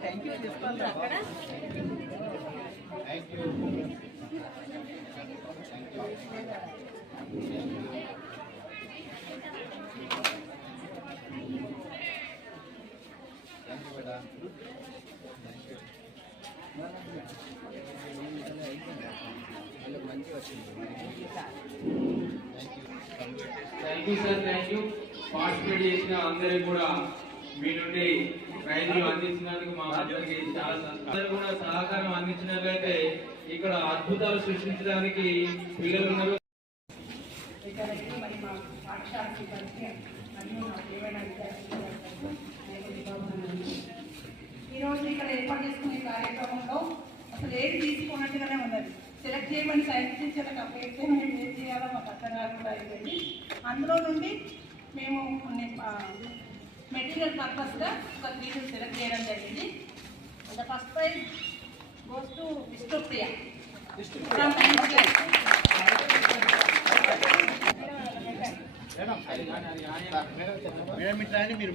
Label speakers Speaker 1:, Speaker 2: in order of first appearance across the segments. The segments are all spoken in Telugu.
Speaker 1: థ్యాంక్ యూ చెప్పాలి
Speaker 2: అక్కడ?
Speaker 3: Thank you thank you sir thank you participate చేసిన అందరికి కూడా మీ నుండి ప్రైజ్లు అందించినందుకు మా అందరికి చాలా సంతోషం. అందరూ కూడా సహకారం అందించినట్లయితే ఇక్కడ అద్భుతాలు సృష్టించడానికి పిల్లలు ఉన్నారు.
Speaker 4: ఇక్కడ మరి మా పాఠశాలకి పరిచయం మరియు మా ఏమైనా ఈరోజు ఇక్కడ ఏర్పాటు చేసుకునే కార్యక్రమంలో అసలు ఏది తీసుకున్నట్టుగానే ఉన్నది. సెలెక్ట్ చేయమని సైన్స్ టీచర్లకు అప్పగిస్తే మేము ఏం చేయాలో మాకు అర్థం కాకుండా అయిపోయింది అందులో నుండి మేము కొన్ని మెటీరియల్ పర్పస్గా ఒక త్రీ సెలెక్ట్ చేయడం జరిగింది. The first prize goes
Speaker 5: to Vishnupriya madam మీరు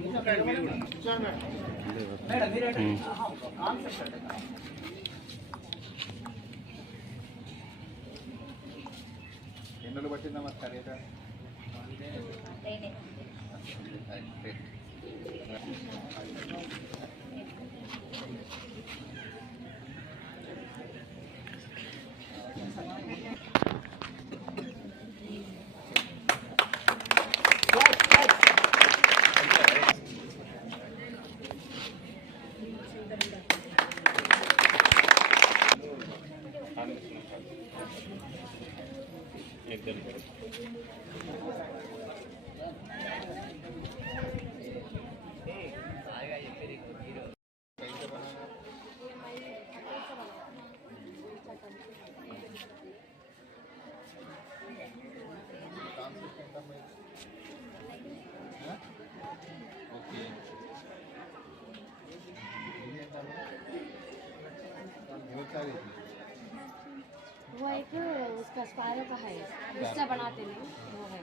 Speaker 5: ముందుకు రండి, మీరు
Speaker 2: वो एक उसका स्पायरो का है गुस्सा बनाते हैं वो है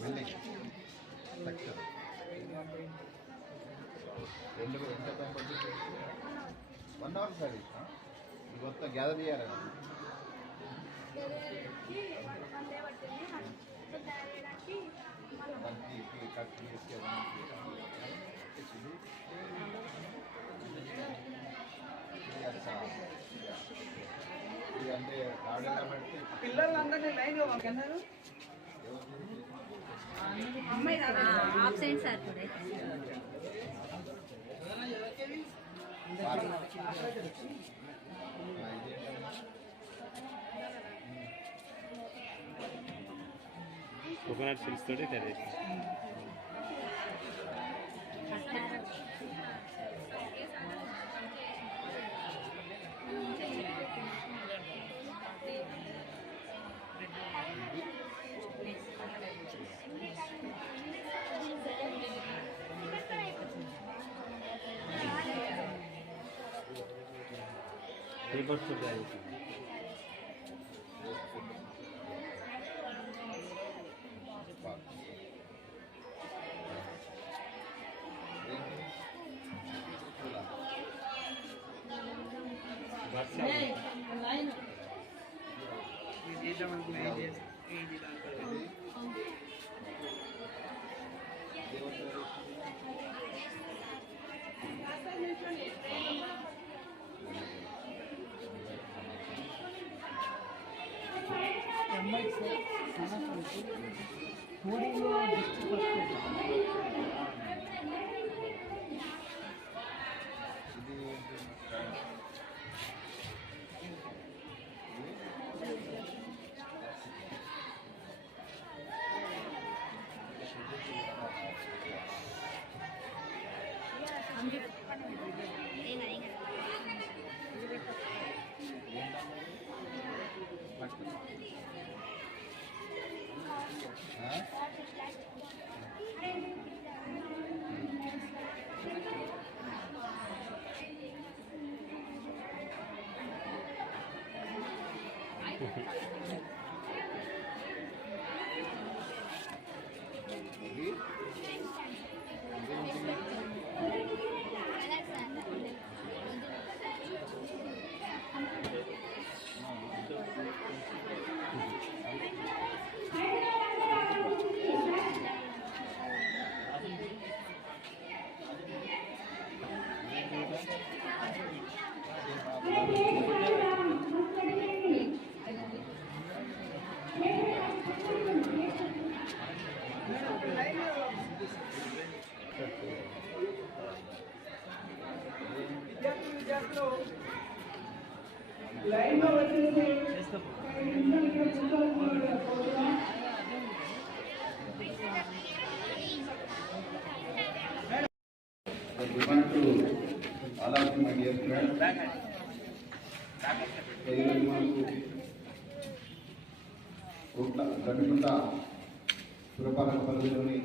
Speaker 5: బిల్డింగ్ స్ట్రక్చర్ రెండు ఎంత టైం పడుతుంది వన్ అవర్ సార్ ఇది మొత్తం గ్యాదర్ చేయాలి దానికి కట్ చేసి
Speaker 1: పిల్లలందరినీ లైన్లో పంపన్నారు
Speaker 4: అమ్మాయి రాదు
Speaker 2: absent sir today
Speaker 6: coconut silks తోటి కర్రీ. పేపర్స్ తోటి అది
Speaker 1: ఇది చేద్దాం అనుకున్నా ఏం చేస్తాం ఇది దాంట్లో అమ్మాయి సమస్య కోడింగ్లో
Speaker 5: ఇది Good to all of you, ఈరోజు మనకు కోట్ల గడ్డకుంట పురపాలక పరిధిలోని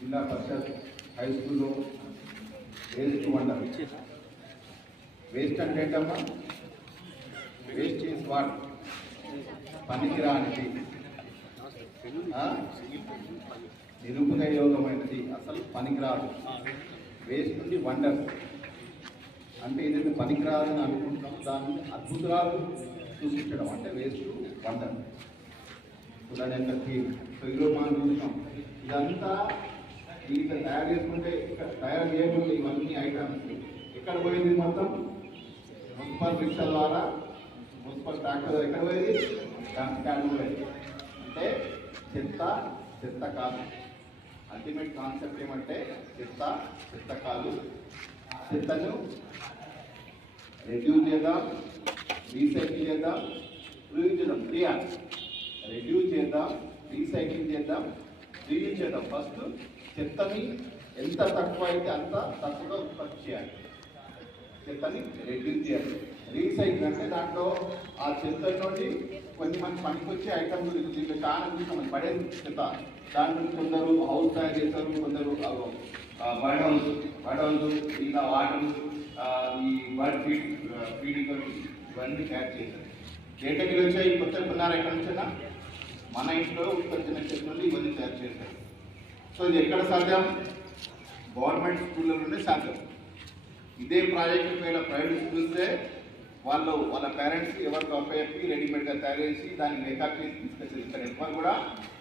Speaker 5: జిల్లా పరిషత్ హై స్కూల్లో వేస్ట్ వండర్ వేస్ట్ అంటే ఏంటమ్మా? Waste is what? పనికిరానిది. ఆ? నిరుపయోగమైనది. అసలు పనికిరాదు. వేస్ట్ నుండి వండర్స్ అంటే ఏదైతే పనికిరాదు అని అనుకుంటాం దాన్ని అద్భుతాలు సృష్టించడం అంటే వేస్ట్ వండర్. సో దాని యొక్క థీమ్ సో ఈరోజు మనం చూసినాం ఇదంతా ఇక్కడ తయారు చేసుకుంటే ఇక్కడ తయారు చేయకుండా ఇవన్నీ ఐటమ్స్ ఎక్కడ పోయింది మొత్తం? మున్సిపల్ రిక్షల ద్వారా మున్సిపల్ ట్రాక్టర్ ఎక్కడ పోయేది? డంప్ స్టాండ్ పోయేది. అంటే చెత్త చెత్త కాదు. అల్టిమేట్ కాన్సెప్ట్ ఏమంటే చెత్త చెత్త కాదు. చెత్తను రెడ్యూస్ చేద్దాం రీసైకిల్ చేద్దాం రీయూజ్ చేద్దాం క్రియా రెడ్యూస్ చేద్దాం రీసైకిల్ చేద్దాం రీయూజ్ చేద్దాం. ఫస్ట్ చెత్తని ఎంత తక్కువ అయితే అంత తక్కువగా ఉత్పత్తి చేయాలి. చెత్తని రెడ్యూస్ చేయాలి. రీసైకిల్ అంటే దాంట్లో ఆ చెత్త నుండి కొన్ని మంది పనికొచ్చే ఐటమ్స్ దీంట్లో చాలా చూసాం పడేది చెత్త. దాని కొందరు హౌస్ తయారు చేస్తారు కొందరు బయట హౌస్ పడవలు ఇలా వాటర్ ఈ బర్డ్ ఫీడ్ ఫీడింగ్ ఇవన్నీ తయారు చేశారు. దేంట్లోకి వచ్చాయి కొత్త కొన్నారు ఎక్కడ నుంచైనా మన ఇంట్లో ఉత్పత్తి చెత్త ఇవన్నీ తయారు చేశారు. సో ఇది ఎక్కడ సాధ్యం? గవర్నమెంట్ స్కూళ్ళలోనే సాధ్యం. ఇదే ప్రాజెక్ట్ మీద ప్రైవేట్ స్కూల్సే వాళ్ళు వాళ్ళ పేరెంట్స్ ఎవరికి అప్పచెప్పి రెడీమేడ్గా తయారు చేసి దాన్ని మేకప్ చేసి తీసుకొచ్చేస్తారు. ఎవరు కూడా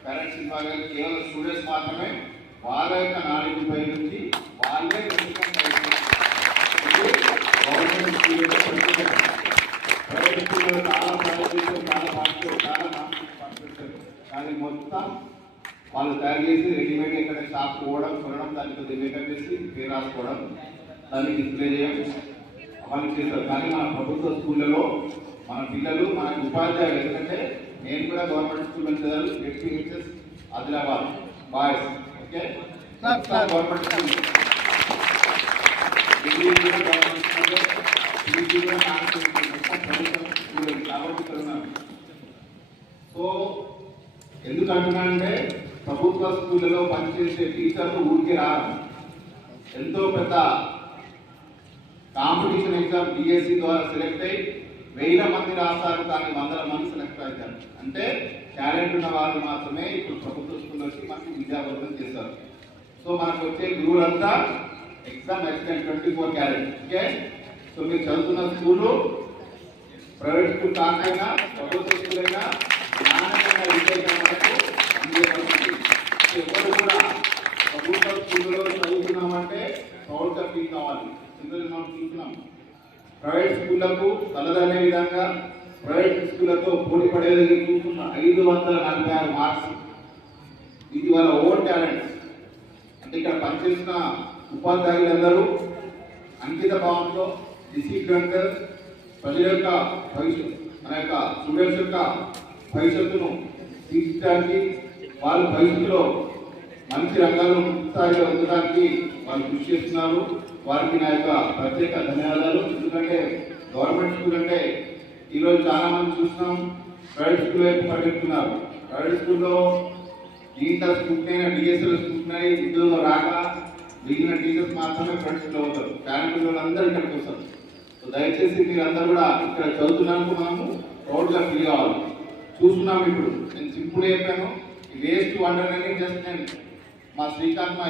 Speaker 5: పేరెంట్స్ ఇవ్వాలి కేవలం స్టూడెంట్స్ మాత్రమే వాళ్ళ యొక్క నాలెడ్జ్ ఉపయోగించి వాళ్ళే గవర్నమెంట్ స్కూల్లో ప్రైవేట్ స్కూల్లో చాలా ప్రాజెక్టులు చాలా చాలా కానీ మొత్తం వాళ్ళు తయారు చేసి రెడీమేడ్ ఇక్కడ షాప్ పోవడం కొనడం దాన్ని కొద్దిగా మేకప్ చేసి పేరు రాసుకోవడం దాన్ని డిస్ప్లే చేయడం అవన్నీ చేస్తారు కానీ మన ప్రభుత్వ స్కూళ్ళలో మన పిల్లలు మన ఉపాధ్యాయులు ఎందుకంటే నేను కూడా గవర్నమెంట్ స్కూల్లో చదివాను experiences Adilabad boys. Okay government school degree కూడా గవర్నమెంట్ స్కూల్లో పీజీ కూడా కాబట్టి సో ఎందుకు ప్రభుత్వ స్కూళ్ళలో పనిచేసే టీచర్లు ఊరికే రారు. ఎంతో పెద్ద కాంపిటీషన్ ఎగ్జామ్ డిఎస్సి ద్వారా సెలెక్ట్ అయ్యి వేల మంది రాస్తారు కానీ వందల మంది సెలెక్ట్ అవుతారు. అంటే టాలెంట్ ఉన్న వాళ్ళు మాత్రమే ఇప్పుడు ప్రభుత్వ స్కూల్ వచ్చి మనకి విద్యాబోధన చేస్తారు. సో మనకు వచ్చే గురువులంతా exam extent twenty four carat okay so మీరు చదువుతున్న స్కూలు ప్రైవేట్ స్కూల్ కాకైనా ప్రభుత్వ స్కూల్ అయినా నాణ్యమైన విద్య మనకు ఎవరు కూడా ప్రభుత్వ స్కూల్లో చదువుతున్నామంటే ప్రౌడ్గా ఫీల్ కావాలి. ఇందులో మనం చూస్తున్నాం. ప్రైవేట్ స్కూళ్ళకు తలదనే విధంగా ప్రైవేట్ స్కూళ్ళతో పోటీ పడేది చూస్తున్న. ఐదు వందల నలభై ఆరు మార్క్స్. ఇది వాళ్ళ ఓన్ టాలెంట్స్ అంటే ఇక్కడ పనిచేసిన ఉపాధ్యాయులందరూ అంకిత భావంతో డిసిప్లిన్గా ప్రజల యొక్క భవిష్యత్ మన యొక్క స్టూడెంట్స్ యొక్క భవిష్యత్తును తీర్చడానికి వాళ్ళ భవిష్యత్తులో మంచి రంగాల్లో స్థాయిలో ఉండడానికి వాళ్ళు కృషి చేస్తున్నారు. వారికి నా యొక్క ప్రత్యేక ధన్యవాదాలు. ఎందుకంటే గవర్నమెంట్ స్కూల్ అంటే ఈరోజు చాలా మంది చూస్తున్నాం. ప్రైవేట్ స్కూల్ వైపు పరిగెత్తున్నారు. ప్రైవేట్ స్కూల్లో దీంట్లో స్కూట్నైనా డిఎస్ఎల్ స్కూట్నై ఉద్యోగం రాక మిగిలిన టీచర్స్ మాత్రమే ప్రైవేట్ స్కూల్లో ఉంటారు. టాలెంట్ ఉన్న వాళ్ళందరూ ఇక్కడికి వస్తారు. సో దయచేసి మీరందరూ కూడా ఇక్కడ చదువుతున్నందుకు మనము ప్రౌడ్గా ఫీల్ కావాలి. చూస్తున్నాం ఇప్పుడు. నేను సింపుల్ చెప్పాను. వేస్ట్ వండర్ అని జస్ట్ నేను మా శ్రీకాంత్ మా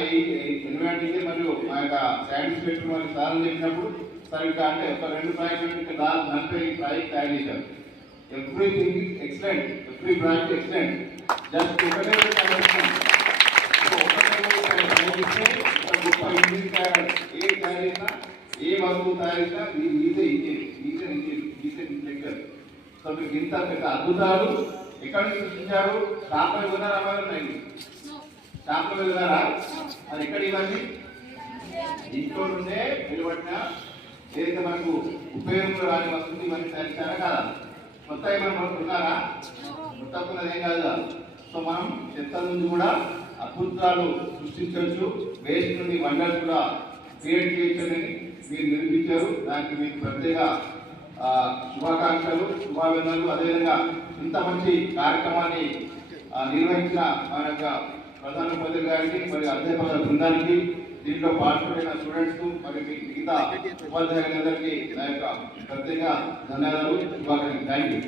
Speaker 5: ఎన్విరాన్మెంట్ మరియు మా యొక్క సైన్స్ పెట్టిన వారి సార్లు చెప్పినప్పుడు సరిగ్గా అంటే ఒక రెండు ప్రాజెక్టులు దాదాపు నలభై ప్రాజెక్ట్ తయారు చేశారు. Everything excellent every project excellent just ఒకటే గొప్ప ఇంజిన్ తయారు ఏ తయారు చేసినా ఏ వస్తువు తయారు చేసినా easy engine easy engine easy injector so మీకు ఇంత పెద్ద అద్భుతాలు ఎక్కడ నుంచి సృష్టించారు షాప్లో ఉన్నారా ఉన్నాయి షాప్లో ఉన్నారా అది ఎక్కడ ఇవన్నీ ఇంట్లో నుండే వెలువడిన ఏదైతే మనకు ఉపయోగంలో రాని వస్తుంది మనకి తయారు కాదా? కొత్త ఏమైనా మనకు ఉన్నారా? కొత్త ఉన్నది కాదు. సో మనం చెత్త నుండి కూడా అద్భుతాలు సృష్టించవచ్చు. వేస్ట్ నుండి వండలు కూడా క్రియేట్ చేయొచ్చని మీరు నిరూపించారు. దానికి మీకు ప్రత్యేక శుభాకాంక్షలు శుభాభినందనలు. అదేవిధంగా ఇంత మంచి కార్యక్రమాన్ని నిర్వహించిన మన యొక్క ప్రధాన ఉపాధ్యాయులు గారికి మరి అధ్యాపక బృందానికి దీంట్లో పాల్గొన్న స్టూడెంట్స్ మరి మిగతా ఉపాధ్యాయులందరికీ నా యొక్క ప్రత్యేక ధన్యవాదాలు శుభాకాంక్షలు. Thank you